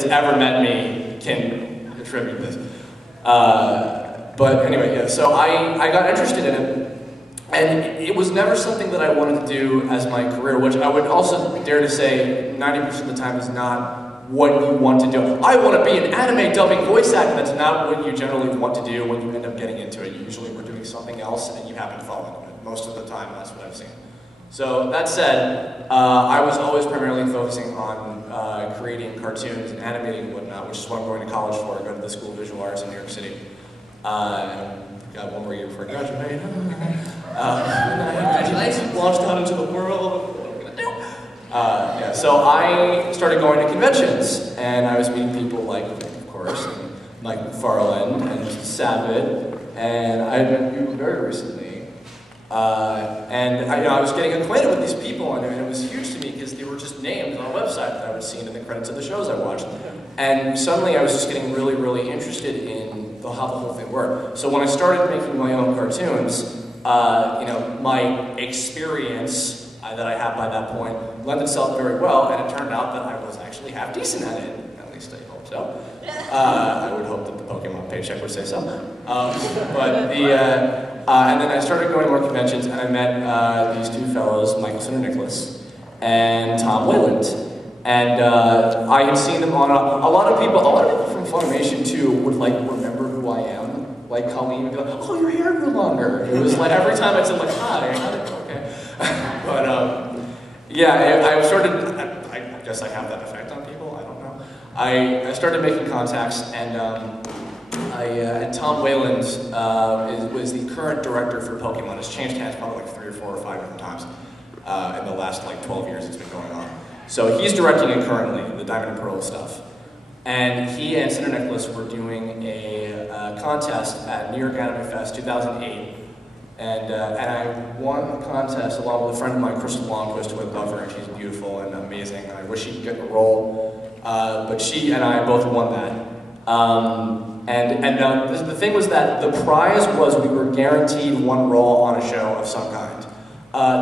ever met me can attribute this. But anyway, yeah, so I got interested in it, and it was never something that I wanted to do as my career, which I would also dare to say 90% of the time is not what you want to do. I want to be an anime dubbing voice actor. That's not what you generally want to do when you end up getting into it. Usually we're doing something else and you happen to fall into it. Most of the time, that's what I've seen. So that said, I was always primarily focusing on creating cartoons and animating and whatnot, which is what I'm going to college for. I go to the School of Visual Arts in New York City. Got one more year before I graduate. Congratulations, launched out into the world. What am I gonna do? Yeah, so I started going to conventions, and I was meeting people like, of course, Mike McFarland and Savid, and I met you very recently. And I was getting acquainted with these people, and it was huge to me because they were just names on a website that I would see in the credits of the shows I watched. And suddenly I was just getting really, really interested in how the whole thing worked. So when I started making my own cartoons, my experience that I had by that point lent itself very well, and it turned out that I was actually half decent at it. At least I hope so. I would hope that the Pokemon paycheck would say so. And then I started going to more conventions, and I met these two fellows, Michaelson and Nicholas, and Tom Wayland. And I had seen them on a lot of people from Funimation too would like remember who I am, like Colleen would be like, "Oh, your hair grew longer." It was like every time I'd say like, "Hi," okay. But yeah, I started. I guess I have that effect on people. I don't know. I started making contacts, and and Tom Wayland was the current director for Pokemon. It's changed hands probably like 3 or 4 or 5 different times in the last like 12 years it's been going on. So he's directing it currently, the Diamond and Pearl stuff. And he and Senator Nicholas were doing a contest at New York Anime Fest 2008. And I won the contest along with a friend of mine, Crystal Longquist, who I love her, and she's beautiful and amazing. And I wish she could get the role. But she and I both won that. The thing was that the prize was we were guaranteed one role on a show of some kind.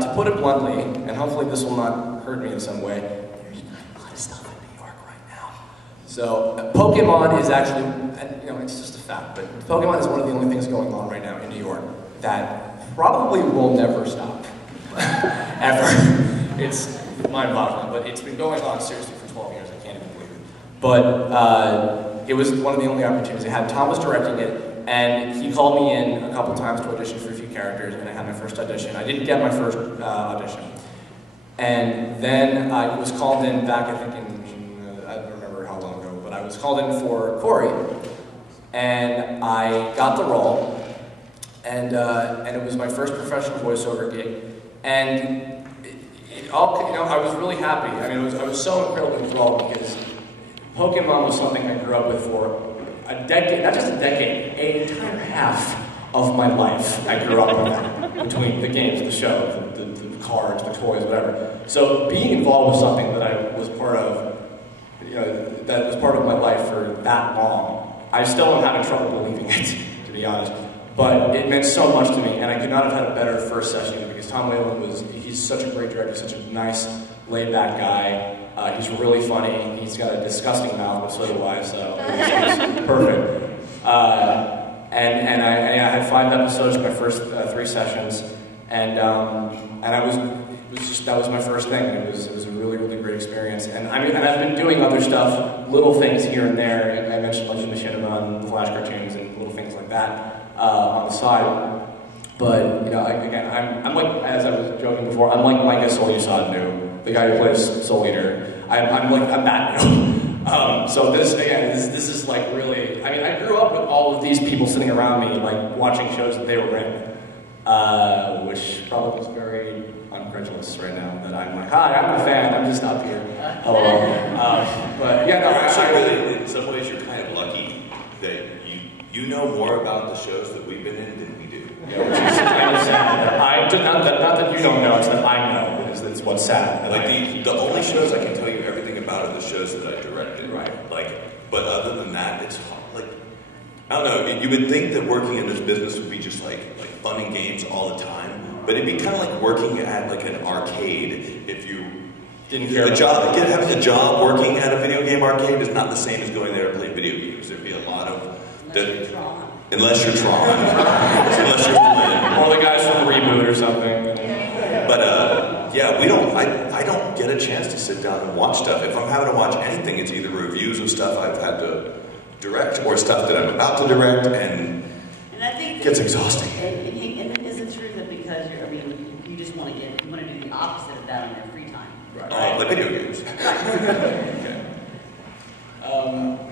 To put it bluntly, and hopefully this will not hurt me in some way, there's not a lot of stuff in New York right now. So Pokemon is actually, and it's just a fact, but Pokemon is one of the only things going on right now in New York that probably will never stop, ever. It's mind-boggling, but it's been going on seriously for 12 years. I can't even believe it. But it was one of the only opportunities I had. Tom was directing it, and he called me in a couple times to audition for a few characters, and I had my first audition. I didn't get my first audition. And then I was called in back, I think I don't remember how long ago, but I was called in for Corey. And I got the role, and it was my first professional voiceover gig. And I was really happy. I mean, I was so incredibly enthralled because Pokemon was something I grew up with for a decade, not just a decade, an entire half of my life I grew up with that, between the games, the show, the cards, the toys, whatever. So being involved with something that I was part of, that was part of my life for that long, I still am having trouble believing it, to be honest. But it meant so much to me, and I could not have had a better first session because Tom Wayland he's such a great director, such a nice, laid-back guy. He's really funny. He's got a disgusting mouth, but so do I, so it's perfect. And I had 5 episodes in my first 3 sessions, and that was my first thing. It was a really, really great experience. And I've been doing other stuff, little things here and there. I mentioned Legend of Shinobun, Flash cartoons, and little things like that on the side. But I'm like, as I was joking before, I'm like Micah Soul Usadu, the guy who plays Soul Eater. I'm that new. So this is like really, I mean, I grew up with all of these people sitting around me, like watching shows that they were in, which probably is very incredulous right now, that I'm like, hi, I'm a fan, I'm just up here. Hello. But yeah, no, so really, in some ways you're kind of lucky that you know more about the shows that we've been in than we do. Yeah, which is kind of sad. Not that you don't know, it's that I know. It's what's sad. Like the only shows I can tell you everything about are the shows that I directed. Right. But other than that, it's like, I don't know. I mean, you would think that working in this business would be just like fun and games all the time, but it'd be kind of like working at like an arcade if you Didn't care. Having a job working at a video game arcade is not the same as going there to play video games. There'd be a lot of unless you're Tron, unless you're Flynn, or the guys from Reboot or something. But yeah, I don't get a chance to sit down and watch stuff. If I'm having to watch anything, it's either reviews of stuff I've had to direct or stuff that I'm about to direct, and I think it gets exhausting. And is it true that because you just want to do the opposite of that in your free time? Right. Like video games. Okay.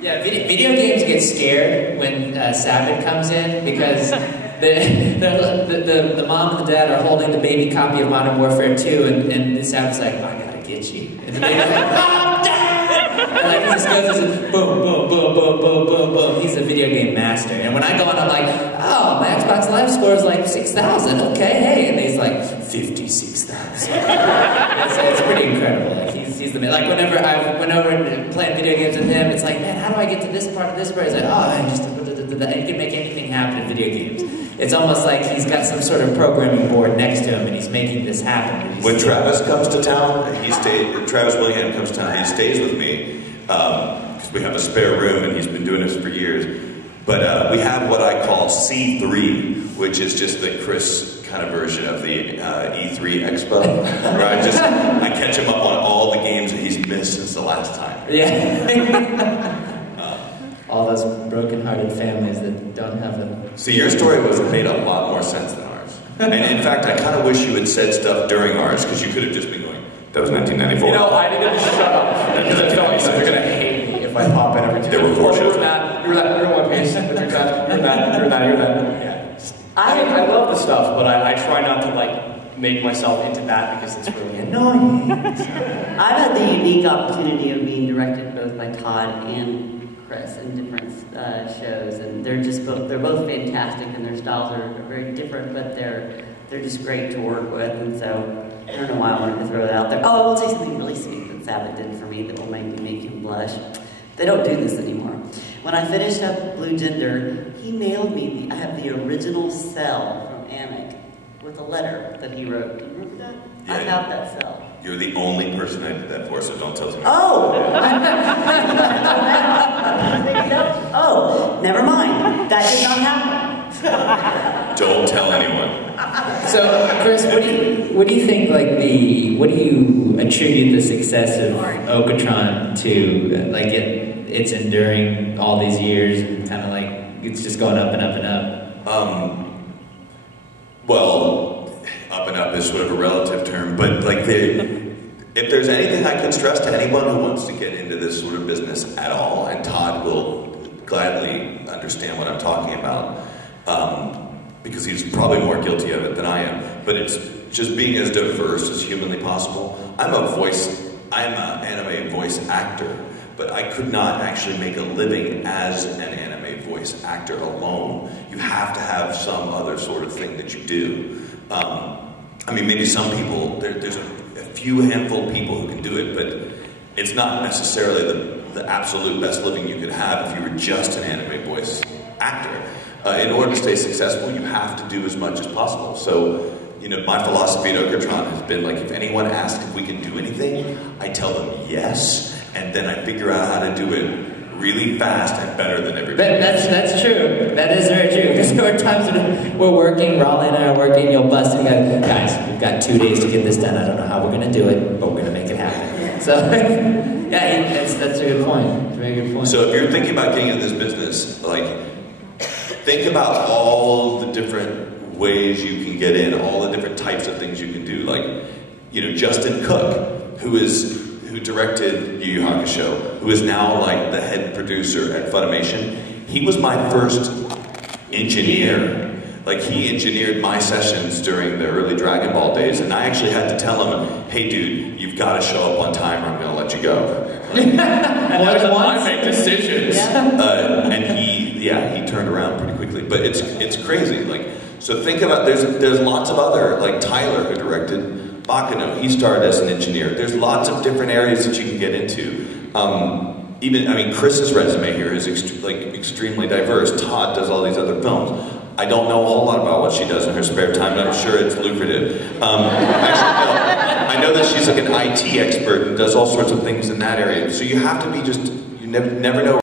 Yeah, video games get scared when Sabbath comes in because the mom and the dad are holding the baby copy of Modern Warfare 2, and the Sabbath's like, I gotta get you. And the baby's like, Mom, Dad! And like, he just goes and boom, boom, boom, boom, boom, boom, boom. He's a video game master. And when I go on, I'm like, oh, my Xbox Live score is like 6,000. Okay, hey. And he's like, 56,000. It's pretty incredible. Like, he's the man. Like, whenever I went over and playing video games with him, it's like, man, how do I get to this part of this part? He's like, oh, I just... And he can make anything happen in video games. It's almost like he's got some sort of programming board next to him and he's making this happen. When Travis comes to town, Travis William comes to town, he stays with me, because we have a spare room and he's been doing this for years. But we have what I call C3, which is just the Chris kind of version of the E3 Expo, where I catch him up on all the games that he's missed since the last time. Yeah. All those broken-hearted families that don't have them. See, your story made a lot more sense than ours. And in fact, I kind of wish you had said stuff during ours, because you could have just been going, that was 1994. You know, I didn't shut up, because I felt like they're going to hate me if I pop in every time. There were 4 shows. You're one piece, but you're that, you're that. Yeah. I love the stuff, but I try not to, like, make myself into that, because it's really annoying. I've had the unique opportunity of being directed both by Todd and Chris in different shows, and they're both fantastic, and their styles are very different, but they're just great to work with, and so I don't know why I wanted to throw that out there. Oh, I will say something really sweet that Sabbath did for me that will make him blush. They don't do this anymore. When I finished up Blue Gender, he mailed me I have the original cell from AMKE with a letter that he wrote. Do you remember that? Yeah. I got that cell. You're the only person I did that for, so don't tell me. Oh! Oh, never mind. That did not happen. Don't tell anyone. So, Chris, what do you think? What do you attribute the success of Okatron to? Like it's enduring all these years, and kind of like it's just going up and up and up. Well, up and up is sort of a relative term, but like if there's anything I can stress to anyone who wants to get into this sort of business at all, and Todd will gladly understand what I'm talking about, because he's probably more guilty of it than I am, but it's just being as diverse as humanly possible. I'm an anime voice actor, but I could not actually make a living as an anime voice actor alone. You have to have some other sort of thing that you do. I mean, maybe some people, there's a few handful of people who can do it, but it's not necessarily the absolute best living you could have if you were just an anime voice actor. In order to stay successful, you have to do as much as possible. So, you know, my philosophy at Okatron has been like, if anyone asks if we can do anything, I tell them yes, and then I figure out how to do it really fast and better than everybody. That's true. That is very true. Because there are times when we're working, Raleigh and I are working, you'll bust and go, guys, we've got 2 days to get this done. I don't know how we're going to do it, but we're going to make it happen. So, yeah, that's a good point. It's a very good point. So if you're thinking about getting into this business, like, think about all the different ways you can get in, all the different types of things you can do. Like, you know, Justin Cook, who directed Yu Yu Hakusho, who is now like the head producer at Funimation. He was my first engineer. Like, he engineered my sessions during the early Dragon Ball days, and I actually had to tell him, hey dude, you've got to show up on time or I'm going to let you go. I make decisions. And he turned around pretty quickly. But it's crazy. Like, so think about, there's lots of other, like Tyler, who directed Baccano, he started as an engineer. There's lots of different areas that you can get into. Chris's resume here is extremely diverse. Todd does all these other films. I don't know a whole lot about what she does in her spare time, but I'm sure it's lucrative. Actually, no. I know that she's like an IT expert and does all sorts of things in that area. So you have to be just, you never know